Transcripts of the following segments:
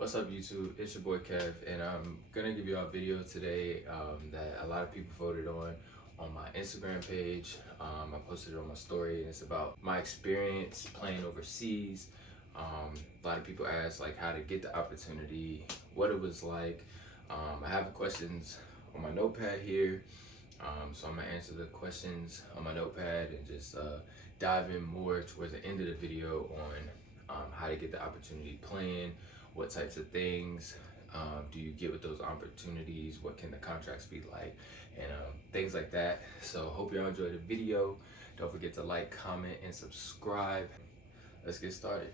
What's up YouTube? It's your boy Kev, and I'm gonna give you a video today that a lot of people voted on my Instagram page. I posted it on my story, and it's about my experience playing overseas. A lot of people asked like how to get the opportunity, what it was like. I have questions on my notepad here, so I'm gonna answer the questions on my notepad and just dive in more towards the end of the video on how to get the opportunity playing, what types of things do you get with those opportunities, what can the contracts be like, and things like that. So hope y'all enjoyed the video. Don't forget to like, comment, and subscribe. Let's get started.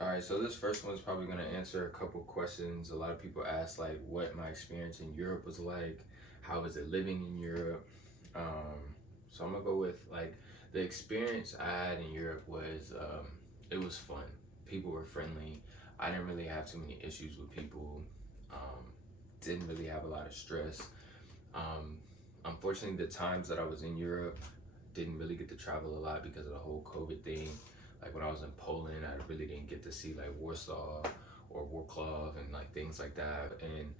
All right, so this first one is probably going to answer a couple questions. A lot of people ask like what my experience in Europe was like, how is it living in Europe. So I'm gonna go with like the experience I had in Europe was it was fun. People were friendly. I didn't really have too many issues with people. Didn't really have a lot of stress. Unfortunately, the times that I was in Europe, didn't really get to travel a lot because of the whole COVID thing. Like when I was in Poland, I really didn't get to see like Warsaw or Wrocław and like things like that. And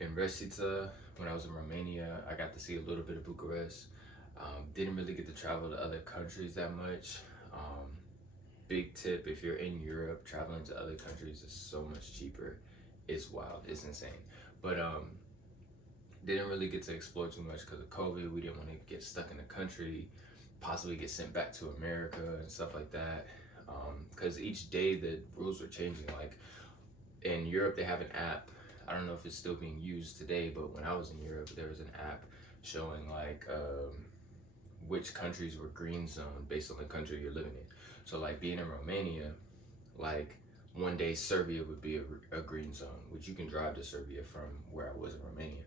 in Reșița, when I was in Romania, I got to see a little bit of Bucharest. Didn't really get to travel to other countries that much. Big tip, if you're in Europe, traveling to other countries is so much cheaper. It's wild, it's insane. But didn't really get to explore too much because of COVID. We didn't want to get stuck in the country, possibly get sent back to America and stuff like that. Because each day the rules were changing. Like in Europe, they have an app. I don't know if it's still being used today, but when I was in Europe, there was an app showing like which countries were green zone based on the country you're living in. So like being in Romania, like one day Serbia would be a green zone, which you can drive to Serbia from where I was in Romania.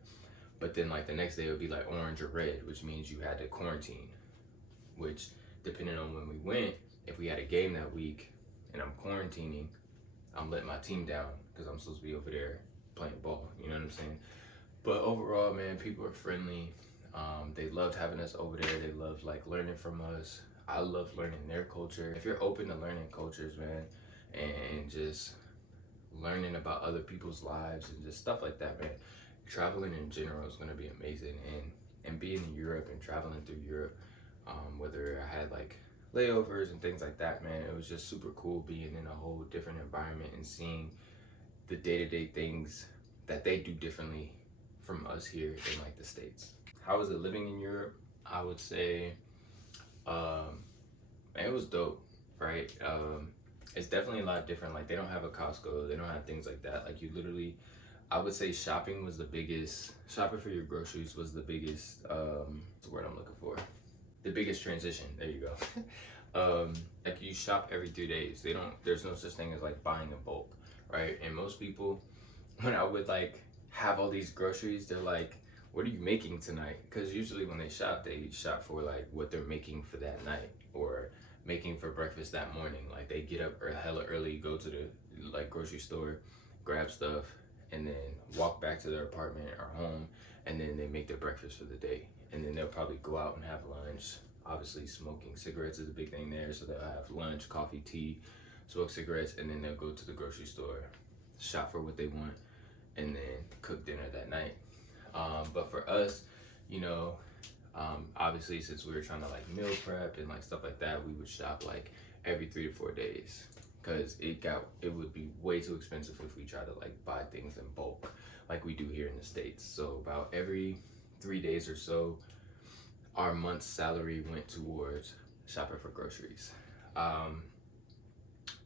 But then like the next day it would be like orange or red, which means you had to quarantine, which depending on when we went, if we had a game that week and I'm quarantining, I'm letting my team down because I'm supposed to be over there playing ball, you know what I'm saying? But overall, man, people are friendly. They loved having us over there. They loved like learning from us. I love learning their culture. If you're open to learning cultures, man, and just learning about other people's lives and just stuff like that, man, traveling in general is gonna be amazing. And being in Europe and traveling through Europe, whether I had like layovers and things like that, man, it was just super cool being in a whole different environment and seeing the day-to-day things that they do differently from us here in like the States. How was it living in Europe? I would say man, it was dope, right? It's definitely a lot different. Like they don't have a Costco, they don't have things like that. Like you literally, I would say shopping was the biggest, shopping for your groceries was the biggest, what's the word I'm looking for? The biggest transition, there you go. Like you shop every 3 days. There's no such thing as like buying in bulk, right? And most people, when I would like have all these groceries, they're like, what are you making tonight? Because usually when they shop for like what they're making for that night or making for breakfast that morning. Like they get up hella early, go to the like grocery store, grab stuff, and then walk back to their apartment or home, and then they make their breakfast for the day. And then they'll probably go out and have lunch. Obviously smoking cigarettes is a big thing there, so they'll have lunch, coffee, tea, smoke cigarettes, and then they'll go to the grocery store, shop for what they want, and then cook dinner that night. But for us, you know, obviously since we were trying to like meal prep and like stuff like that, we would shop like every 3 to 4 days because it would be way too expensive if we try to like buy things in bulk like we do here in the States. So about every 3 days or so, our month's salary went towards shopping for groceries.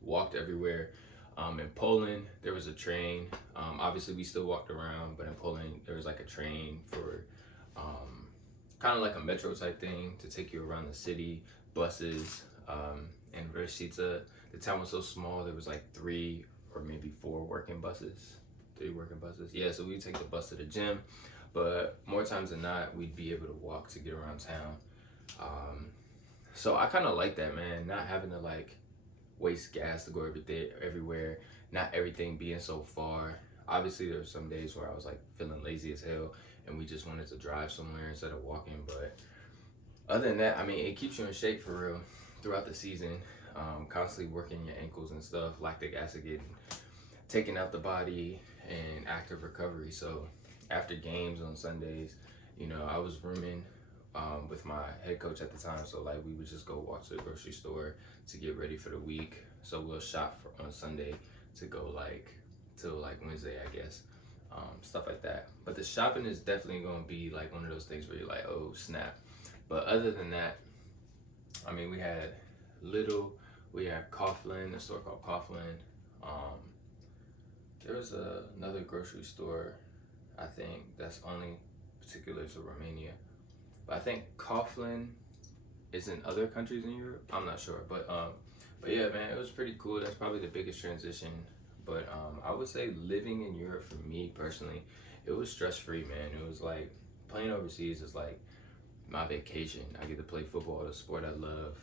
Walked everywhere. In Poland, there was a train. Obviously, we still walked around, but in Poland, there was like a train for kind of like a metro type thing to take you around the city, buses. In Reșița, the town was so small, there was like 3 or maybe 4 working buses. 3 working buses. Yeah, so we'd take the bus to the gym, but more times than not, we'd be able to walk to get around town. So I kind of like that, man, not having to like waste gas to go everywhere, not everything being so far. Obviously there were some days where I was like feeling lazy as hell and we just wanted to drive somewhere instead of walking, but other than that, I mean, it keeps you in shape for real throughout the season. constantly working your ankles and stuff, lactic acid getting taken out the body, and active recovery. So after games on Sundays, you know, I was rooming with my head coach at the time. So like we would just go walk to the grocery store to get ready for the week. So we'll shop on Sunday to go like till like Wednesday, I guess. Stuff like that. But the shopping is definitely gonna be like one of those things where you're like, oh snap. But other than that, I mean, we had we had Coughlin, a store called Coughlin. There was another grocery store, I think, that's only particular to Romania. But I think Coughlin is in other countries in Europe. I'm not sure, but yeah, man, it was pretty cool. That's probably the biggest transition. But I would say living in Europe for me personally, it was stress free, man. It was like playing overseas is like my vacation. I get to play football, the sport I love.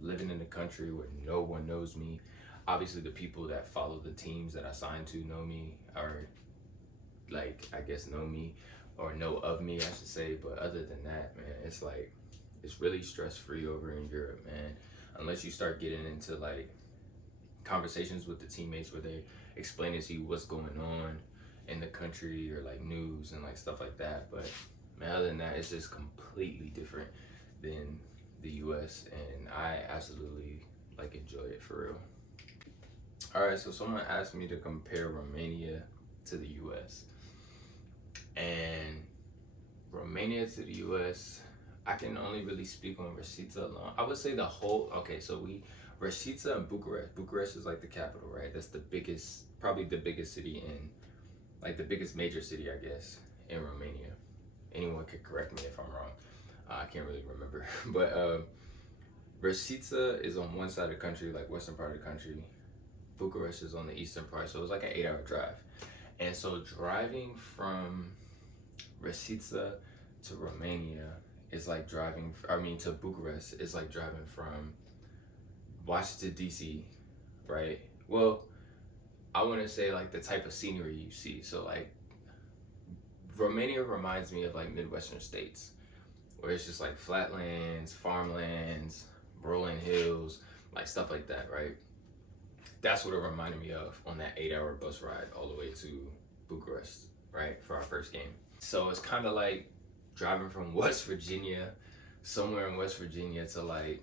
Living in a country where no one knows me. Obviously, the people that follow the teams that I signed to know me, or like I guess know me, or know of me, I should say. But other than that, man, it's like it's really stress free over in Europe, man. Unless you start getting into like conversations with the teammates where they explaining to you what's going on in the country or like news and like stuff like that. But man, other than that, it's just completely different than the US, and I absolutely like enjoy it for real. All right, so someone asked me to compare Romania to the US, and Romania to the US, I can only really speak on Rasica alone. I would say the whole, okay, so Rasica and Bucharest. Bucharest is like the capital, right? That's the biggest, probably the biggest city in, like the biggest major city, I guess, in Romania. Anyone could correct me if I'm wrong. I can't really remember. But Rasica is on one side of the country, like western part of the country. Bucharest is on the eastern part, so it's like an 8-hour drive. And so driving from Rasica to Romania is like driving, to Bucharest is like driving from Washington, D.C., right? Well, I want to say like the type of scenery you see. So like Romania reminds me of like Midwestern states, where it's just like flatlands, farmlands, rolling hills, like stuff like that, right? That's what it reminded me of on that 8-hour bus ride all the way to Bucharest, right, for our first game. So it's kind of like driving from West Virginia, somewhere in West Virginia, to like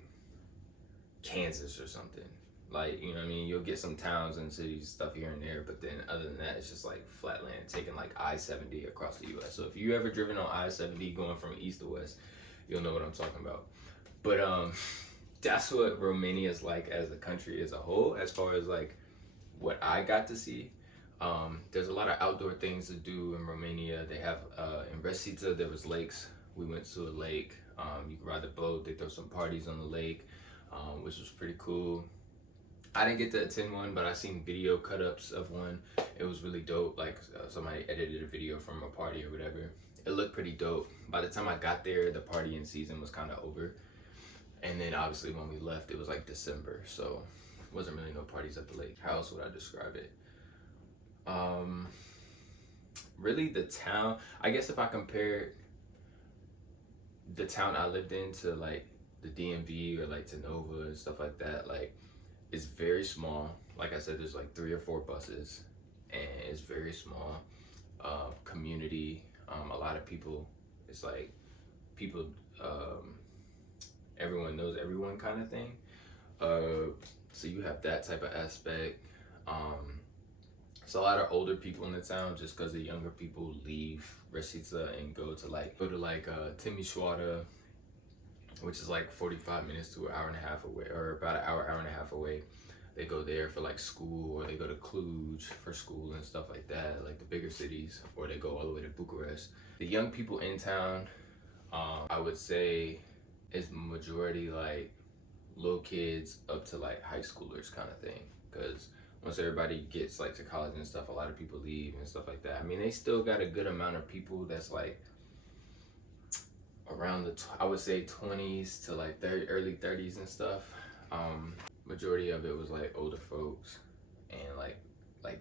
Kansas or something. Like, you know what I mean? You'll get some towns and cities, stuff here and there, but then other than that, it's just like flatland, taking like I-70 across the U.S. So if you ever driven on I-70 going from east to west, you'll know what I'm talking about. But that's what Romania is like as a country as a whole, as far as like what I got to see. There's a lot of outdoor things to do in Romania. They have, in Rasica, there was lakes. We went to a lake. You can ride the boat. They throw some parties on the lake, which was pretty cool. I didn't get to attend one, but I seen video cut-ups of one. It was really dope. Like somebody edited a video from a party or whatever. It looked pretty dope. By the time I got there, the partying season was kind of over. And then obviously when we left, it was like December, so wasn't really no parties at the lake. How else would I describe it? Really the town, I guess if I compared the town I lived in to like the DMV or like to Nova and stuff like that, like it's very small. Like I said, there's like 3 or 4 buses, and it's very small. Community, a lot of people. It's like people, everyone knows everyone kind of thing. So you have that type of aspect. It's a lot of older people in the town, just because the younger people leave Rasica and go to Timișoara, which is like 45 minutes to an hour and a half away, or about an hour and a half away. They go there for like school, or they go to Cluj for school and stuff like that, like the bigger cities, or they go all the way to Bucharest. The young people in town, I would say, is majority like little kids up to like high schoolers kind of thing, because once everybody gets like to college and stuff, a lot of people leave and stuff like that. I mean, they still got a good amount of people that's like around I would say 20s to like early 30s and stuff. Majority of it was like older folks and like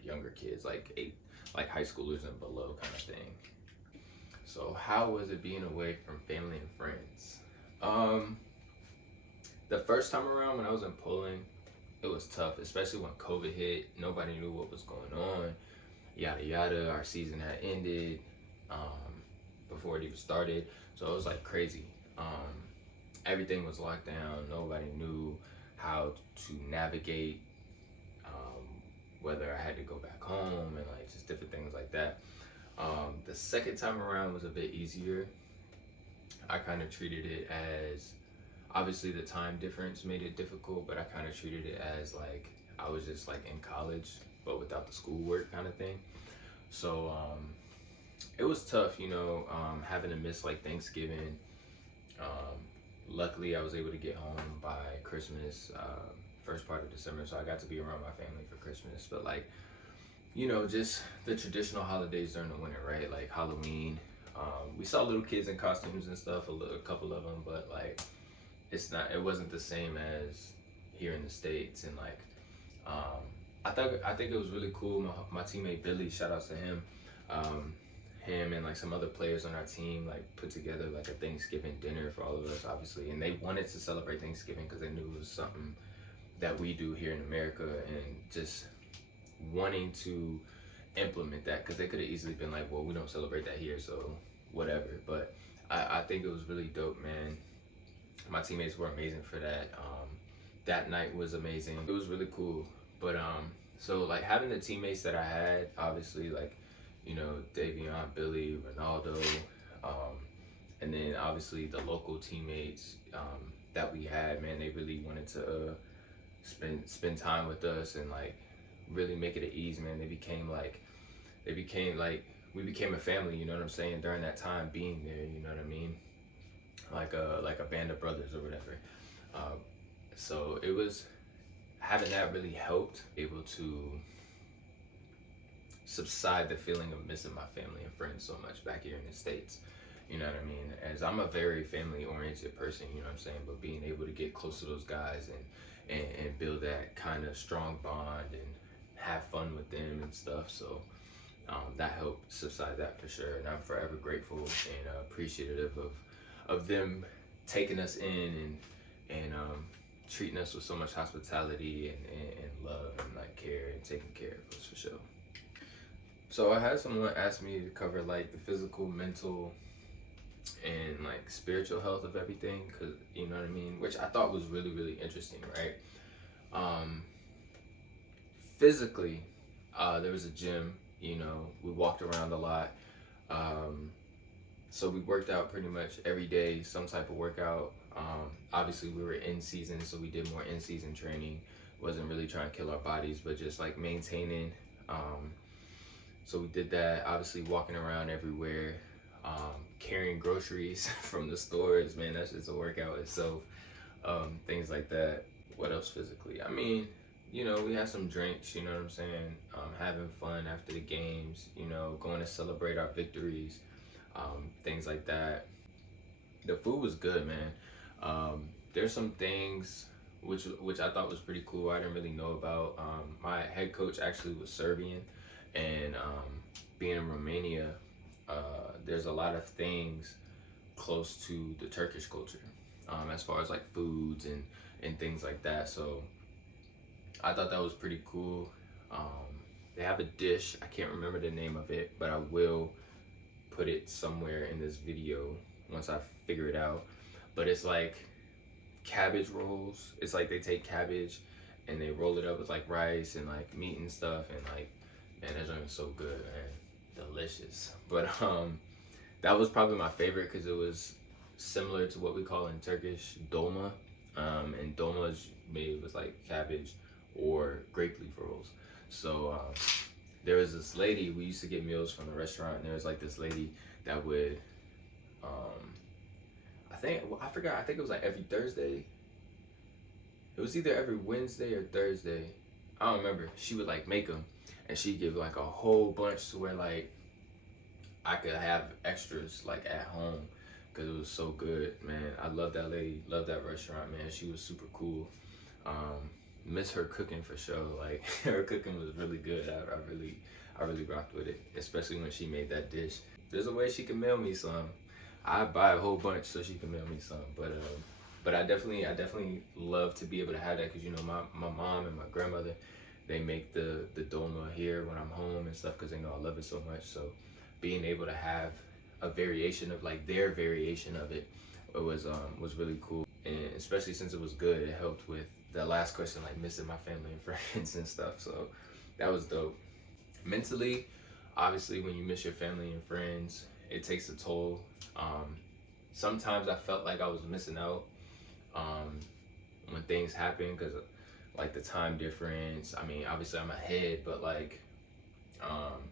younger kids, like high schoolers and below kind of thing. So how was it being away from family and friends? The first time around when I was in Poland, it was tough, especially when COVID hit. Nobody knew what was going on. Yada yada. Our season had ended before it even started, so it was like crazy. Everything was locked down. Nobody knew how to navigate, whether I had to go back home and like just different things like that. The second time around was a bit easier. I kind of treated it as, obviously the time difference made it difficult, but I kind of treated it as like I was just like in college, but without the schoolwork kind of thing. So it was tough, having to miss like Thanksgiving. Luckily, I was able to get home by Christmas, first part of December, so I got to be around my family for Christmas. But like, just the traditional holidays during the winter, right? Like Halloween. We saw little kids in costumes and stuff, a couple of them, but like, it wasn't the same as here in the States. And like, I think it was really cool. My teammate Billy, shout outs to him. Him and like some other players on our team like put together like a Thanksgiving dinner for all of us, obviously, and they wanted to celebrate Thanksgiving because they knew it was something that we do here in America, and just wanting to implement that, because they could have easily been like, well, we don't celebrate that here, so whatever. But I think it was really dope, man. My teammates were amazing for that. That night was amazing. It was really cool. But so like having the teammates that I had, obviously, like, Davion, Billy, Ronaldo, and then obviously the local teammates that we had, man, they really wanted to spend time with us and like really make it at ease, man. We became a family, you know what I'm saying, during that time being there, you know what I mean? Like a band of brothers or whatever. So it was, having that really helped able to subside the feeling of missing my family and friends so much back here in the States. You know what I mean? As I'm a very family oriented person, you know what I'm saying? But being able to get close to those guys and build that kind of strong bond and have fun with them and stuff. So that helped subside that for sure. And I'm forever grateful and appreciative of them taking us in and treating us with so much hospitality and love and like care and taking care of us for sure. So I had someone ask me to cover like the physical, mental, and like spiritual health of everything, cause you know what I mean, which I thought was really, really interesting, right? Physically, there was a gym. We walked around a lot, so we worked out pretty much every day, some type of workout. Obviously, we were in season, so we did more in season training. Wasn't really trying to kill our bodies, but just like maintaining. So we did that, obviously walking around everywhere, carrying groceries from the stores, man, that's just a workout itself, things like that. What else physically? I mean, we had some drinks, you know what I'm saying, having fun after the games, going to celebrate our victories, things like that. The food was good, man. There's some things which I thought was pretty cool I didn't really know about. My head coach actually was Serbian, and being in Romania, there's a lot of things close to the Turkish culture, as far as like foods and things like that. So I thought that was pretty cool. They have a dish, I can't remember the name of it, but I will put it somewhere in this video once I figure it out. But it's like cabbage rolls. It's like they take cabbage and they roll it up with like rice and like meat and stuff, and like, man, that joint is so good, man, delicious. But that was probably my favorite because it was similar to what we call in Turkish dolma, and dolma is made with like cabbage or grape leaf rolls. So there was this lady, we used to get meals from the restaurant, and there was like this lady that would I think it was like every Thursday. It was either every Wednesday or Thursday, I don't remember. She would like make them, and she'd give like a whole bunch to where like I could have extras like at home, because it was so good, man. I love that lady, love that restaurant, man. She was super cool. Miss her cooking for sure. Like her cooking was really good. I really rocked with it, especially when she made that dish. There's a way she can mail me some. I'd buy a whole bunch so she can mail me some. But But I definitely love to be able to have that, because you know my mom and my grandmother, they make the dolma here when I'm home and stuff, because they know I love it so much. So being able to have a variation of like their variation of it, was really cool, and especially since it was good, it helped with that last question, like missing my family and friends and stuff. So that was dope. Mentally, obviously, when you miss your family and friends, it takes a toll. Um, Sometimes I felt like I was missing out, um, when things happen, because like the time difference. I mean, obviously I'm ahead, but like, um,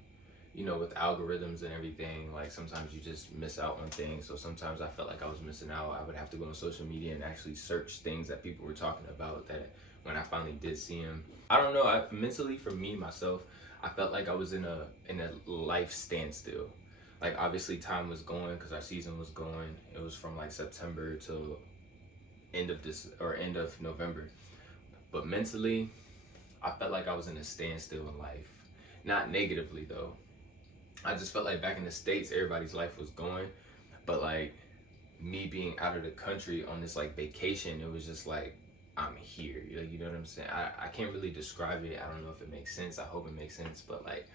you know, with algorithms and everything, like sometimes you just miss out on things. So sometimes I felt like I was missing out. I would have to go on social media and actually search things that people were talking about, that when I finally did see them, I don't know. Mentally, for me myself, I felt like I was in a life standstill. Like obviously time was going because our season was going. It was from like September till end of November. But mentally, I felt like I was in a standstill in life. Not negatively though. I just felt like back in the States, everybody's life was going, but like me being out of the country on this like vacation, it was just like I'm here. You know what I'm saying? I can't really describe it. I don't know if it makes sense. I hope it makes sense. But like,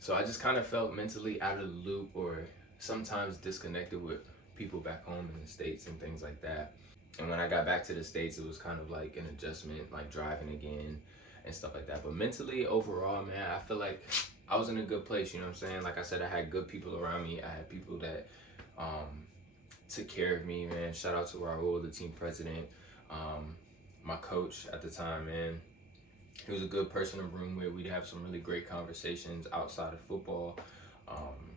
so I just kind of felt mentally out of the loop, or sometimes disconnected with people back home in the States and things like that. And when I got back to the States, it was kind of like an adjustment, like driving again and stuff like that. But mentally, overall, man, I feel like I was in a good place. You know what I'm saying? Like I said, I had good people around me. I had people that um, took care of me, man. Shout out to Raul, the team president, um, my coach at the time, man. He was a good person to room with. We'd have some really great conversations outside of football. Um,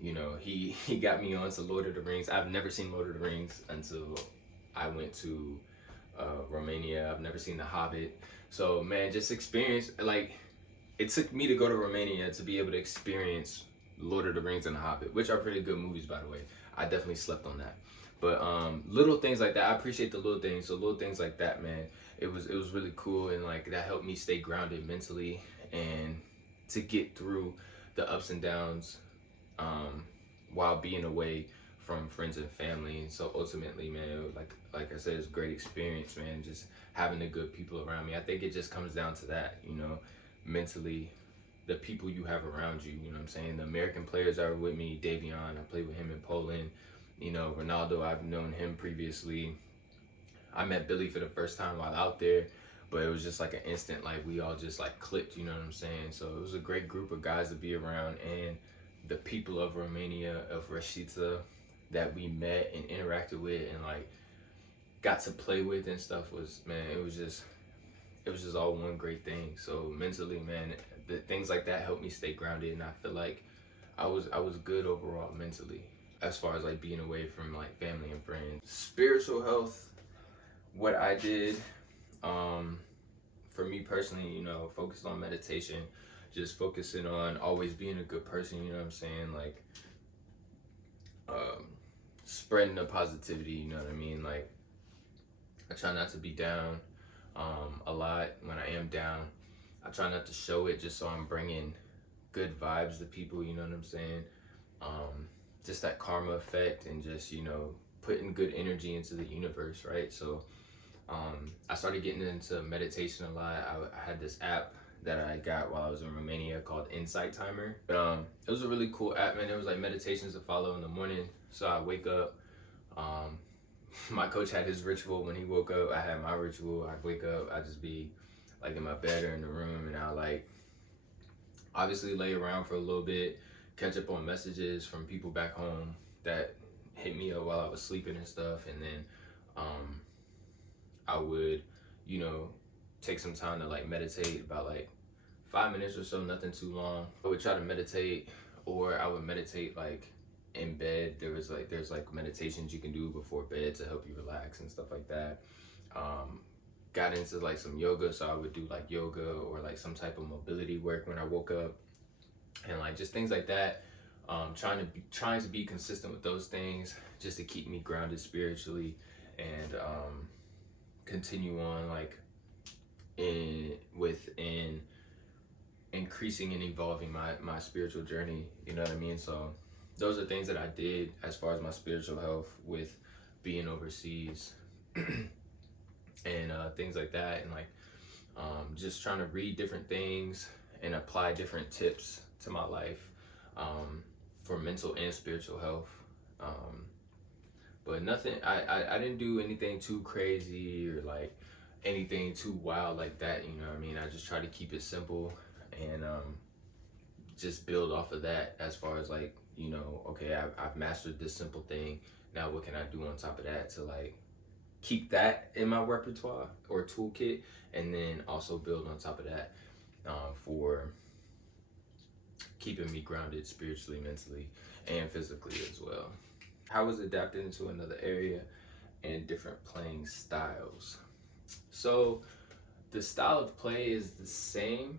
you know, he got me on to Lord of the Rings. I've never seen Lord of the Rings until I went to Romania. I've never seen The Hobbit. So man, just experience, like, it took me to go to Romania to be able to experience Lord of the Rings and The Hobbit, which are pretty good movies, by the way. I definitely slept on that. But little things like that, I appreciate the little things. So little things like that, man, it was really cool, and like that helped me stay grounded mentally and to get through the ups and downs, um, while being away from friends and family. And so ultimately, man, like I said, it's a great experience, man. Just having the good people around me. I think it just comes down to that, you know, mentally, the people you have around you. You know what I'm saying? The American players are with me. Davion, I played with him in Poland. You know, Ronaldo, I've known him previously. I met Billy for the first time while out there, but it was just like an instant, like we all just like clicked, you know what I'm saying? So it was a great group of guys to be around, and the people of Romania, of Rashita, that we met and interacted with and like got to play with and stuff, was, man, it was just all one great thing. So mentally, man, the things like that helped me stay grounded, and I feel like I was good overall mentally, as far as like being away from like family and friends. Spiritual health, what I did, um, for me personally, you know, focused on meditation, just focusing on always being a good person. You know what I'm saying? Like, um, spreading the positivity. You know what I mean? Like, I try not to be down, a lot. When I am down, I try not to show it, just so I'm bringing good vibes to people. You know what I'm saying? Um, just that karma effect, and just, you know, putting good energy into the universe, right? So I started getting into meditation a lot. I had this app that I got while I was in Romania called Insight Timer. But it was a really cool app, man. It was like meditations to follow in the morning. So I wake up. Um, my coach had his ritual when he woke up. I had my ritual. I wake up. I just be like in my bed or in the room, and I like obviously lay around for a little bit, catch up on messages from people back home that hit me up while I was sleeping and stuff, and then um, I would, you know, take some time to like meditate, about like 5 minutes or so, nothing too long. I would try to meditate, or I would meditate like in bed. There's like meditations you can do before bed to help you relax and stuff like that. Um, Got into like some yoga, so I would do like yoga or like some type of mobility work when I woke up, and like just things like that. Trying to be consistent with those things, just to keep me grounded spiritually, and continue on like in increasing and evolving my spiritual journey. You know what I mean? So those are things that I did as far as my spiritual health with being overseas. and things like that, and like just trying to read different things and apply different tips to my life, for mental and spiritual health. Um, but nothing, I didn't do anything too crazy or like anything too wild like that, you know what I mean? I just try to keep it simple, and just build off of that as far as like, you know, okay, I've mastered this simple thing. Now what can I do on top of that to like keep that in my repertoire or toolkit, and then also build on top of that, for keeping me grounded spiritually, mentally, and physically as well. How was adapting into another area and different playing styles? So the style of play is the same.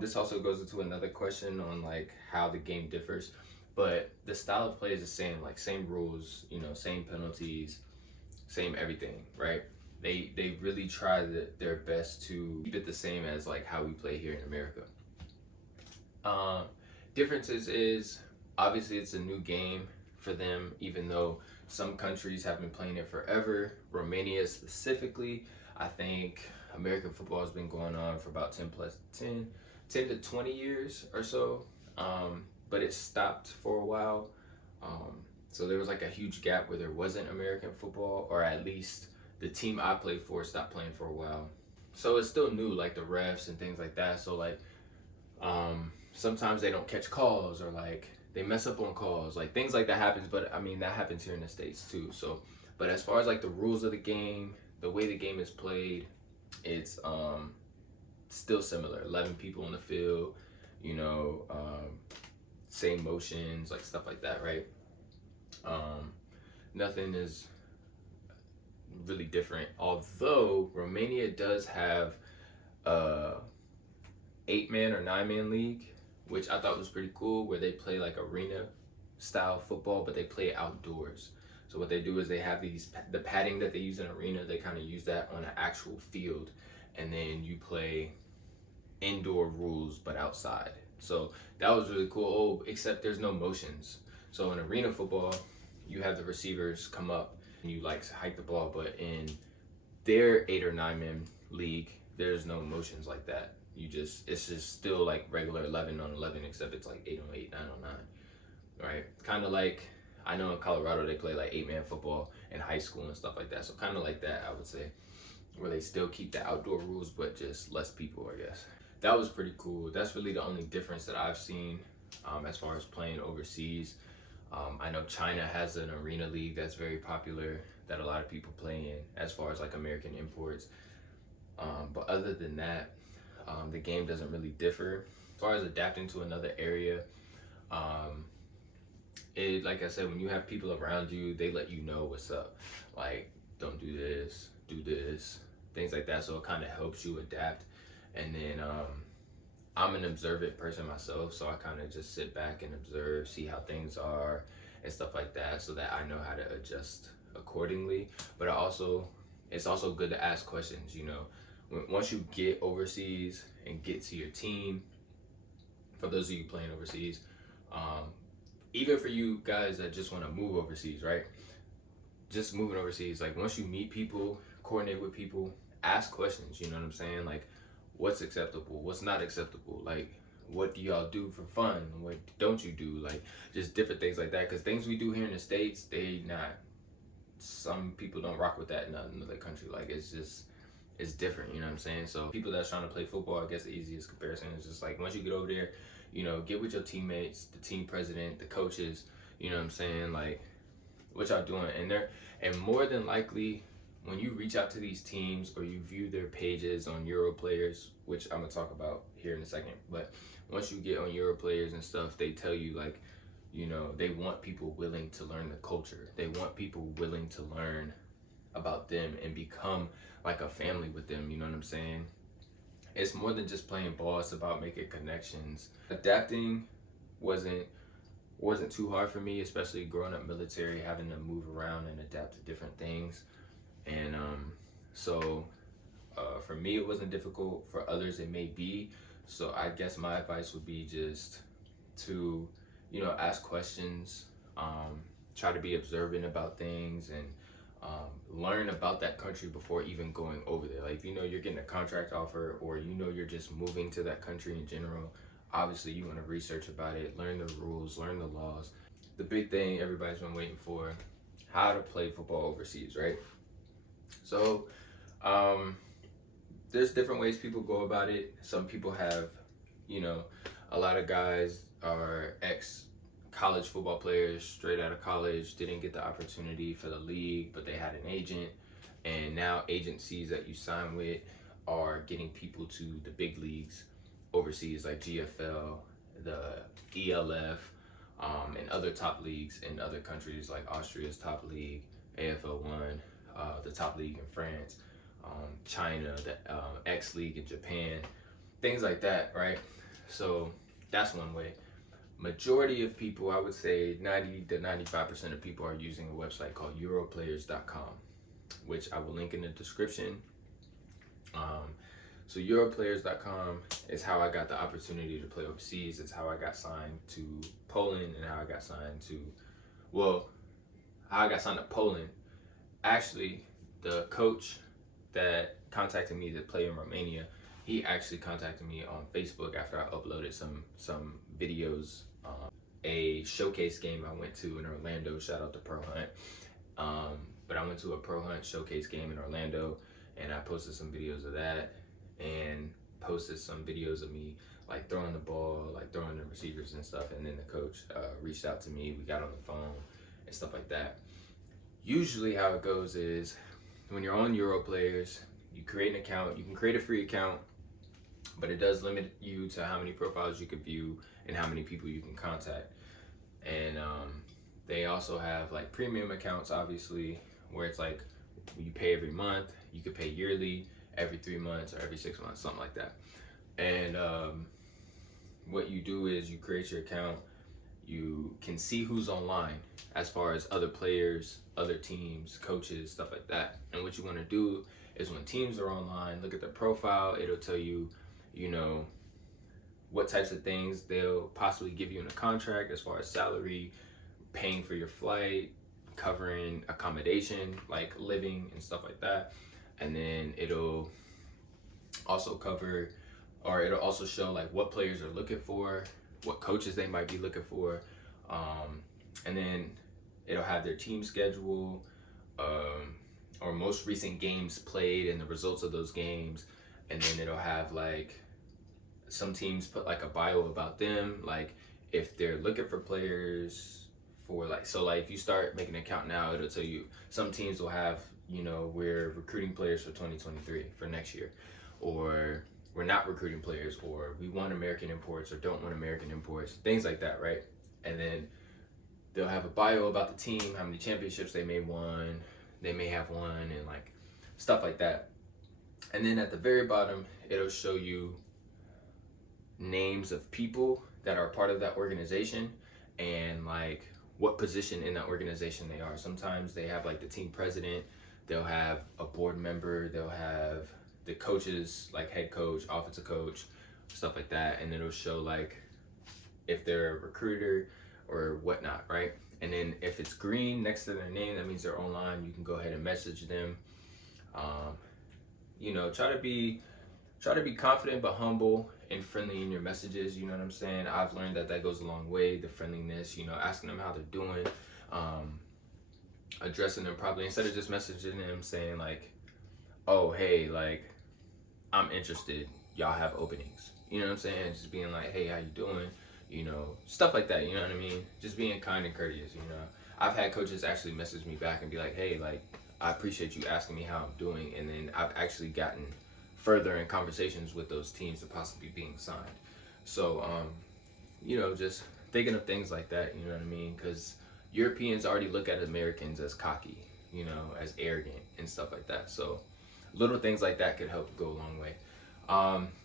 This also goes into another question on like how the game differs, but the style of play is the same, like same rules, you know, same penalties, same everything, right? They really try their best to keep it the same as like how we play here in America. Um, Differences is obviously it's a new game for them, even though some countries have been playing it forever. Romania specifically, I think American football has been going on for about 10 to 20 years or so. But it stopped for a while. So there was like a huge gap where there wasn't American football, or at least the team I played for stopped playing for a while. So it's still new, like the refs and things like that. So like, sometimes they don't catch calls, or like they mess up on calls, like things like that happens. But I mean, that happens here in the States too. So, but as far as like the rules of the game, the way the game is played, it's still similar. 11 people on the field, you know, same motions, like stuff like that, right? Nothing is really different. Although Romania does have a 8-man or 9-man league, which I thought was pretty cool, where they play like arena style football, but they play outdoors. So what they do is they have the padding that they use in arena, they kind of use that on an actual field, and then you play indoor rules but outside. So that was really cool. Oh, except there's no motions. So in arena football, you have the receivers come up and you like hike the ball, but in their 8 or 9 man league, there's no motions like that. It's just still like regular 11 on 11, except it's like 8 on 8, 9 on 9, right? Kind of like, I know in Colorado they play like 8-man football in high school and stuff like that. So kind of like that, I would say, where they still keep the outdoor rules, but just less people, I guess. That was pretty cool. That's really the only difference that I've seen, as far as playing overseas. I know China has an arena league that's very popular that a lot of people play in, as far as like American imports. But other than that, the game doesn't really differ. As far as adapting to another area, like I said, when you have people around you, they let you know what's up. Like, don't do this, do this, things like that. So it kind of helps you adapt. And then I'm an observant person myself, so I kind of just sit back and observe, see how things are and stuff like that, so that I know how to adjust accordingly. But it's also good to ask questions, you know. Once you get overseas and get to your team, for those of you playing overseas, even for you guys that just want to move overseas, right? Just moving overseas, like once you meet people, coordinate with people, ask questions, you know what I'm saying? Like, what's acceptable, what's not acceptable, like what do y'all do for fun, what don't you do, like just different things like that. Because things we do here in the States, some people don't rock with that in another country. Like it's different, you know what I'm saying? So people that's trying to play football, I guess the easiest comparison is just like, once you get over there, you know, get with your teammates, the team president, the coaches, you know what I'm saying? Like, what y'all doing? And more than likely, when you reach out to these teams or you view their pages on Euro Players, which I'm gonna talk about here in a second, but once you get on Euro Players and stuff, they tell you like, you know, they want people willing to learn the culture. They want people willing to learn about them and become like a family with them, you know what I'm saying? It's more than just playing ball, it's about making connections. Adapting wasn't too hard for me, especially growing up military, having to move around and adapt to different things. And so for me, it wasn't difficult. For others, it may be. So I guess my advice would be just to, you know, ask questions, try to be observant about things, and Learn about that country before even going over there. Like if you know you're getting a contract offer, or you know you're just moving to that country in general, obviously you want to research about it, learn the rules, learn the laws. The big thing everybody's been waiting for, how to play football overseas, right? So there's different ways people go about it. Some people have, you know, a lot of guys are ex college football players, straight out of college, didn't get the opportunity for the league, but they had an agent. And now agencies that you sign with are getting people to the big leagues overseas, like GFL, the ELF, and other top leagues in other countries, like Austria's top league, AFL1, the top league in France, China, the X League in Japan, things like that, right? So that's one way. Majority of people, I would say 90 to 95% of people are using a website called europlayers.com, which I will link in the description. So europlayers.com is how I got the opportunity to play overseas. It's how I got signed to Poland, and how I got signed to, how I got signed to Poland. Actually, the coach that contacted me to play in Romania, he actually contacted me on Facebook after I uploaded some videos. A showcase game I went to in Orlando, shout out to Pro Hunt. But I went to a Pro Hunt showcase game in Orlando, and I posted some videos of that, and posted some videos of me like throwing the ball, like throwing the receivers and stuff. And then the coach reached out to me, we got on the phone and stuff like that. Usually how it goes is, when you're on Europlayers, you create an account. You can create a free account, but it does limit you to how many profiles you can view and how many people you can contact. And they also have like premium accounts, obviously, where it's like you pay every month. You could pay yearly, every 3 months, or every 6 months, something like that. And what you do is you create your account. You can see who's online as far as other players, other teams, coaches, stuff like that. And what you want to do is, when teams are online, look at their profile. It'll tell you, you know, what types of things they'll possibly give you in a contract, as far as salary, paying for your flight, covering accommodation, like living and stuff like that. And then it'll also cover, or it'll also show like what players are looking for, what coaches they might be looking for. And then it'll have their team schedule, or most recent games played and the results of those games. And then it'll have like, some teams put like a bio about them, like if they're looking for players for like, so like if you start making an account now, it'll tell you some teams will have, you know, we're recruiting players for 2023 for next year, or we're not recruiting players, or we want American imports or don't want American imports, things like that, right? And then they'll have a bio about the team, how many championships they may have won, and like stuff like that. And then at the very bottom, it'll show you names of people that are part of that organization, and like what position in that organization they are. Sometimes they have like the team president, they'll have a board member, they'll have the coaches, like head coach, offensive coach, stuff like that. And it'll show like if they're a recruiter or whatnot, right? And then if it's green next to their name, that means they're online. You can go ahead and message them. You know, try to be confident but humble and friendly in your messages. You know what I'm saying? I've learned that goes a long way. The friendliness, you know, asking them how they're doing, addressing them properly, instead of just messaging them saying like, oh, hey, like, I'm interested, y'all have openings. You know what I'm saying? Just being like, hey, how you doing? You know, stuff like that, you know what I mean? Just being kind and courteous, you know? I've had coaches actually message me back and be like, hey, like, I appreciate you asking me how I'm doing. And then I've actually gotten further in conversations with those teams to possibly being signed. So, you know, just thinking of things like that, you know what I mean? Because Europeans already look at Americans as cocky, you know, as arrogant and stuff like that. So little things like that could help go a long way.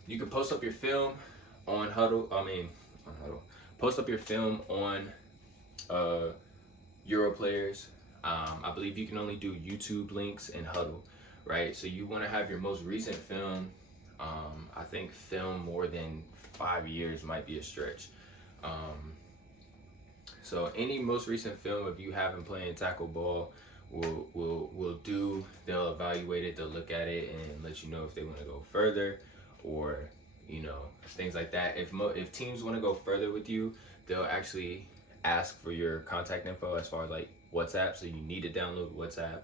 You can post up your film on Huddle. Post up your film on Europlayers. I believe you can only do YouTube links and Huddle, right? So you want to have your most recent film. I think film more than 5 years might be a stretch. So any most recent film of you having playing tackle ball will do. They'll evaluate it, they'll look at it and let you know if they want to go further, or things like that. If teams want to go further with you, they'll actually ask for your contact info as far as like WhatsApp. So you need to download WhatsApp.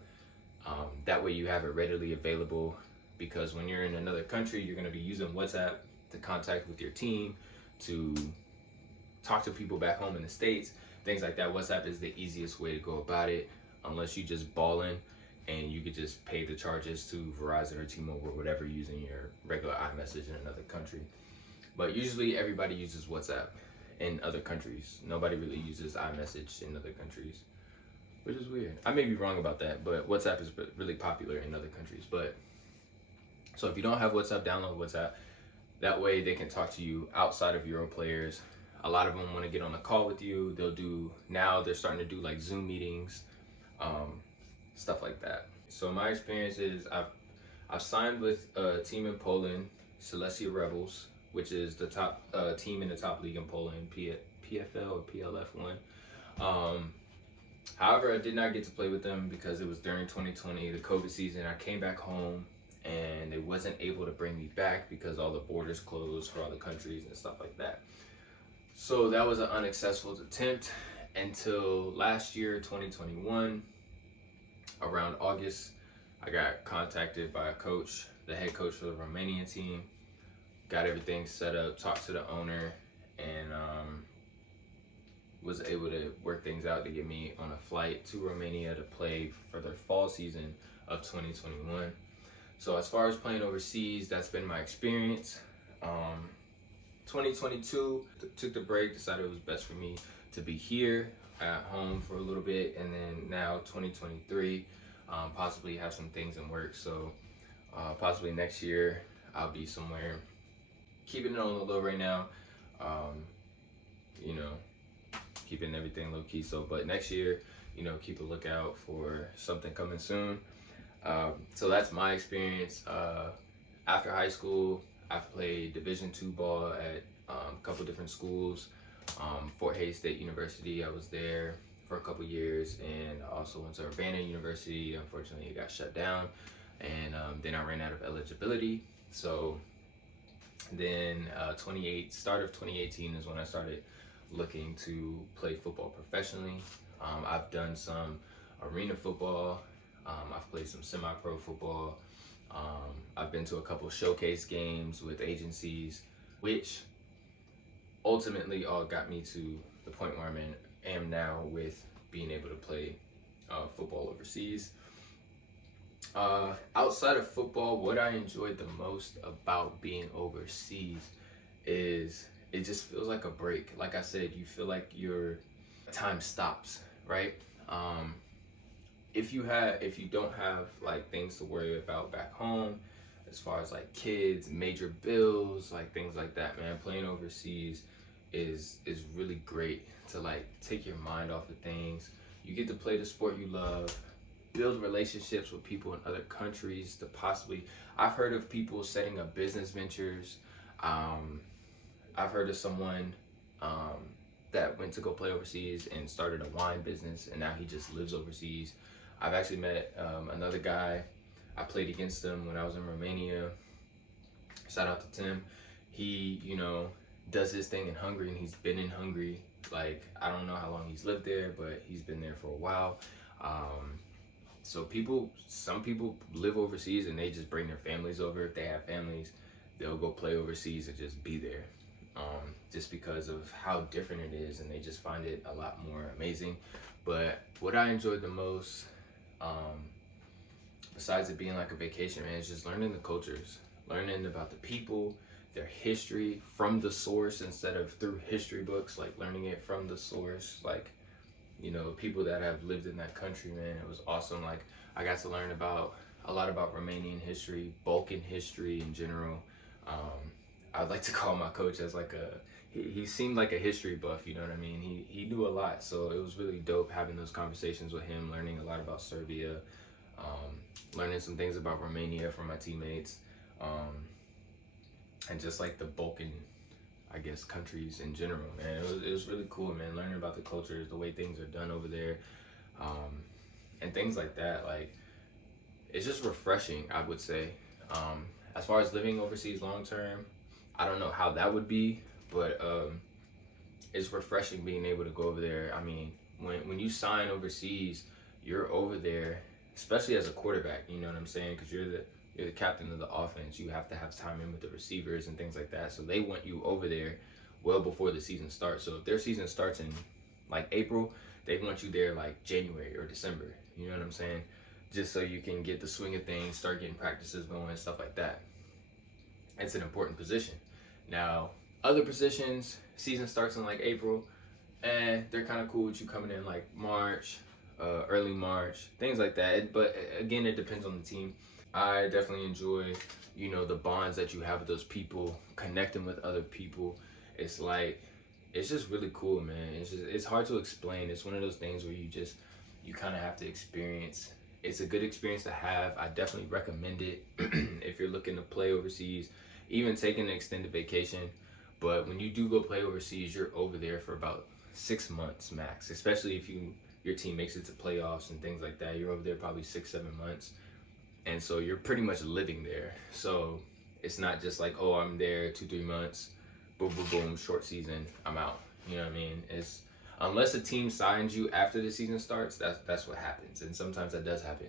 That way you have it readily available, because when you're in another country, you're going to be using WhatsApp to contact with your team, to talk to people back home in the States, things like that. WhatsApp is the easiest way to go about it, unless you just ball in and you could just pay the charges to Verizon or T-Mobile or whatever, using your regular iMessage in another country. But usually everybody uses WhatsApp in other countries. Nobody really uses iMessage in other countries, which is weird. I may be wrong about that, but WhatsApp is really popular in other countries. But so if you don't have WhatsApp, download WhatsApp. That way they can talk to you outside of your own players. A lot of them want to get on a call with you. They're starting to do like Zoom meetings, stuff like that. So my experience is I've signed with a team in Poland, Silesia Rebels, which is the top team in the top league in Poland, PFL or PLF1. However, I did not get to play with them because it was during 2020, the COVID season. I came back home and they wasn't able to bring me back because all the borders closed for all the countries and stuff like that. So that was an unsuccessful attempt until last year, 2021. Around August, I got contacted by a coach, the head coach for the Romanian team, got everything set up, talked to the owner, and was able to work things out to get me on a flight to Romania to play for their fall season of 2021. So as far as playing overseas, that's been my experience. 2022, took the break, decided it was best for me to be here at home for a little bit, and then now 2023, possibly have some things in work. So possibly next year I'll be somewhere, keeping it on the low right now, keeping everything low key. So but next year, keep a lookout for something coming soon. So that's my experience. After high school, I've played Division II ball at a couple different schools. Fort Hays State University, I was there for a couple years, and I also went to Urbana University. Unfortunately, it got shut down, and then I ran out of eligibility. So then start of 2018 is when I started looking to play football professionally. I've done some arena football. I've played some semi-pro football. I've been to a couple showcase games with agencies, which ultimately all got me to the point where I am now with being able to play football overseas. Outside of football, what I enjoyed the most about being overseas is it just feels like a break. Like I said, you feel like your time stops, right? If you don't have like things to worry about back home, as far as like kids, major bills, like things like that, man, playing overseas is really great to like take your mind off of things. You get to play the sport you love, build relationships with people in other countries, to possibly, I've heard of people setting up business ventures. I've heard of someone that went to go play overseas and started a wine business, and now he just lives overseas. I've actually met another guy. I played against him when I was in Romania. Shout out to Tim. He, does his thing in Hungary, and he's been in Hungary. Like, I don't know how long he's lived there, but he's been there for a while. So some people live overseas and they just bring their families over. If they have families, they'll go play overseas and just be there. Just because of how different it is, and they just find it a lot more amazing. But what I enjoyed the most, besides it being like a vacation, man, is just learning the cultures, learning about the people, their history from the source instead of through history books, like learning it from the source, like, people that have lived in that country, man. It was awesome. Like, I got to learn a lot about Romanian history, Balkan history in general. I'd like to call my coach as like he seemed like a history buff, you know what I mean? He knew a lot, so it was really dope having those conversations with him, learning a lot about Serbia, learning some things about Romania from my teammates, and just like the Balkan, I guess, countries in general, man. It was really cool, man, learning about the cultures, the way things are done over there. and things like that. Like, it's just refreshing, I would say. As far as living overseas long term, I don't know how that would be, but it's refreshing being able to go over there. I mean, when you sign overseas, you're over there, especially as a quarterback. You know what I'm saying? Because you're the captain of the offense. You have to have time in with the receivers and things like that. So they want you over there well before the season starts. So if their season starts in like April, they want you there like January or December. You know what I'm saying? Just so you can get the swing of things, start getting practices going, stuff like that. It's an important position. Now, other positions, season starts in like April, and they're kind of cool with you coming in like March, early March, things like that. But again, it depends on the team. I definitely enjoy, the bonds that you have with those people, connecting with other people. It's like, it's just really cool, man. It's hard to explain. It's one of those things where you kind of have to experience. It's a good experience to have. I definitely recommend it if you're looking to play overseas, even taking an extended vacation. But when you do go play overseas, you're over there for about 6 months max, especially if your team makes it to playoffs and things like that. You're over there probably 6-7 months. And so you're pretty much living there. So it's not just like, oh, I'm there 2-3 months, boom, boom, boom, short season, I'm out. You know what I mean? It's unless a team signs you after the season starts, that's what happens. And sometimes that does happen.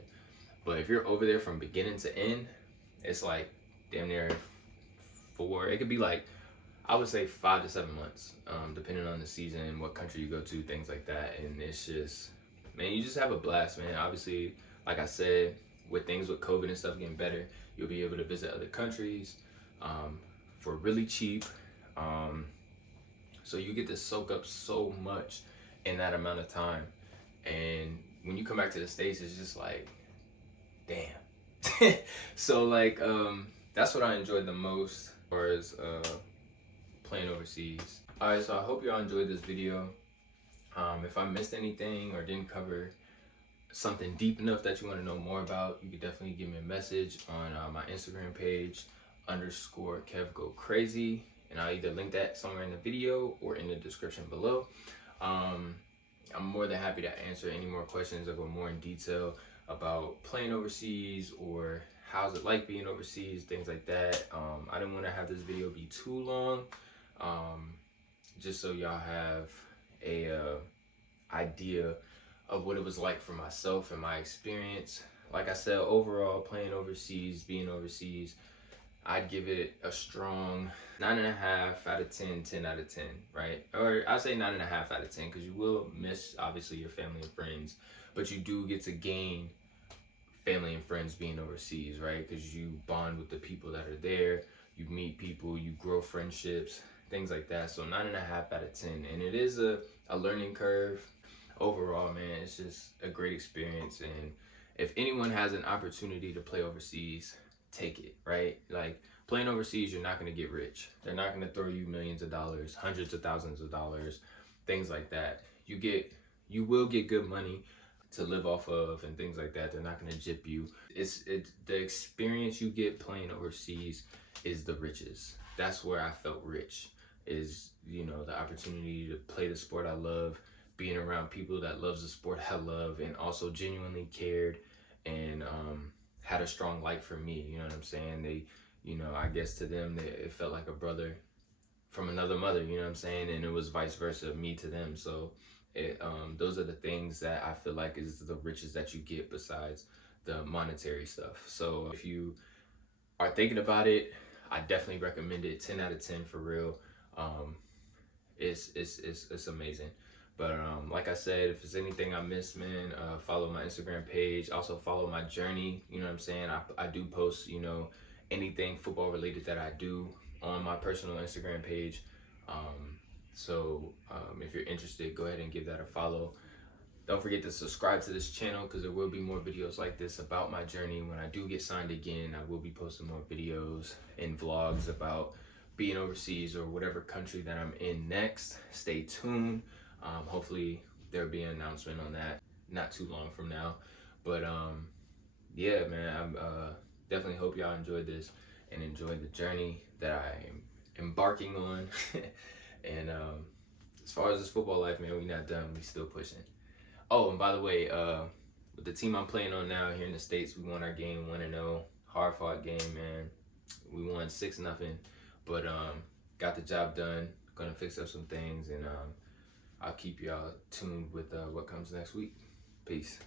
But if you're over there from beginning to end, it's like damn near 4. It could be like, I would say 5 to 7 months, depending on the season, what country you go to, things like that. And it's just, man, you just have a blast, man. Obviously, like I said, with things with COVID and stuff getting better, you'll be able to visit other countries for really cheap. So you get to soak up so much in that amount of time. And when you come back to the States, it's just like, damn. So like, that's what I enjoyed the most as far as playing overseas. Alright, so I hope y'all enjoyed this video. If I missed anything or didn't cover something deep enough that you want to know more about, you could definitely give me a message on my Instagram page _KevGoCrazy, and I'll either link that somewhere in the video or in the description below. I'm more than happy to answer any more questions or go more in detail about playing overseas or how's it like being overseas, things like that. I didn't want to have this video be too long, just so y'all have a idea of what it was like for myself and my experience. Like I said, overall, playing overseas, being overseas, I'd give it a strong 9.5 out of 10, 10 out of 10, right? Or I'd say 9.5 out of 10, because you will miss, obviously, your family and friends, but you do get to gain family and friends being overseas, right? Because you bond with the people that are there, you meet people, you grow friendships, things like that. So 9.5 out of 10, and it is a learning curve. Overall, man, it's just a great experience. And if anyone has an opportunity to play overseas, take it, right? Like, playing overseas, you're not going to get rich. They're not going to throw you millions of dollars, hundreds of thousands of dollars, things like that. You will get good money to live off of and things like that. They're not going to gyp you. The experience you get playing overseas is the riches. That's where I felt rich, is, the opportunity to play the sport I love, being around people that loves the sport I love, and also genuinely cared and had a strong like for me. You know what I'm saying? They, I guess to them, it felt like a brother from another mother, you know what I'm saying? And it was vice versa, me to them. So those are the things that I feel like is the riches that you get besides the monetary stuff. So if you are thinking about it, I definitely recommend it. 10 out of 10 for real. It's amazing. But like I said, if there's anything I missed, man, follow my Instagram page. Also follow my journey. You know what I'm saying? I do post, anything football related that I do on my personal Instagram page. So if you're interested, go ahead and give that a follow. Don't forget to subscribe to this channel, because there will be more videos like this about my journey. When I do get signed again, I will be posting more videos and vlogs about being overseas or whatever country that I'm in next. Stay tuned. Hopefully there'll be an announcement on that not too long from now. But yeah, man, I'm definitely hope y'all enjoyed this and enjoyed the journey that I am embarking on. And as far as this football life, man, we not done. We still pushing. Oh, and by the way, with the team I'm playing on now here in the States, we won our game 1-0. Hard fought game, man. We won 6-0, but got the job done. Gonna fix up some things, and I'll keep y'all tuned with what comes next week. Peace.